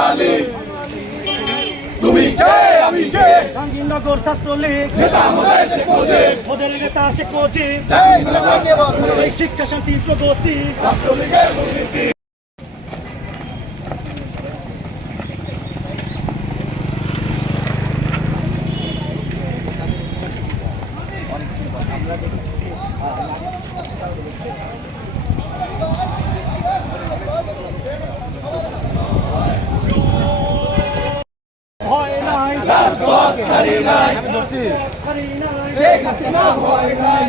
বাঙালি। তুমি কে আমি কে, জাহাঙ্গীরনগর ছাত্রলীগ নেতা মোদের শেখ মুজিব, ওদের নেতা শেখ মুজিব, এই শিক্ষা শান্তি প্রগতি ছাত্রলীগের দুর্নীতি। ভয় নাই, রাজপথ ছাড়ি নাই, ছাড়ি নাই, শেখ হাসিনা ভয় নাই।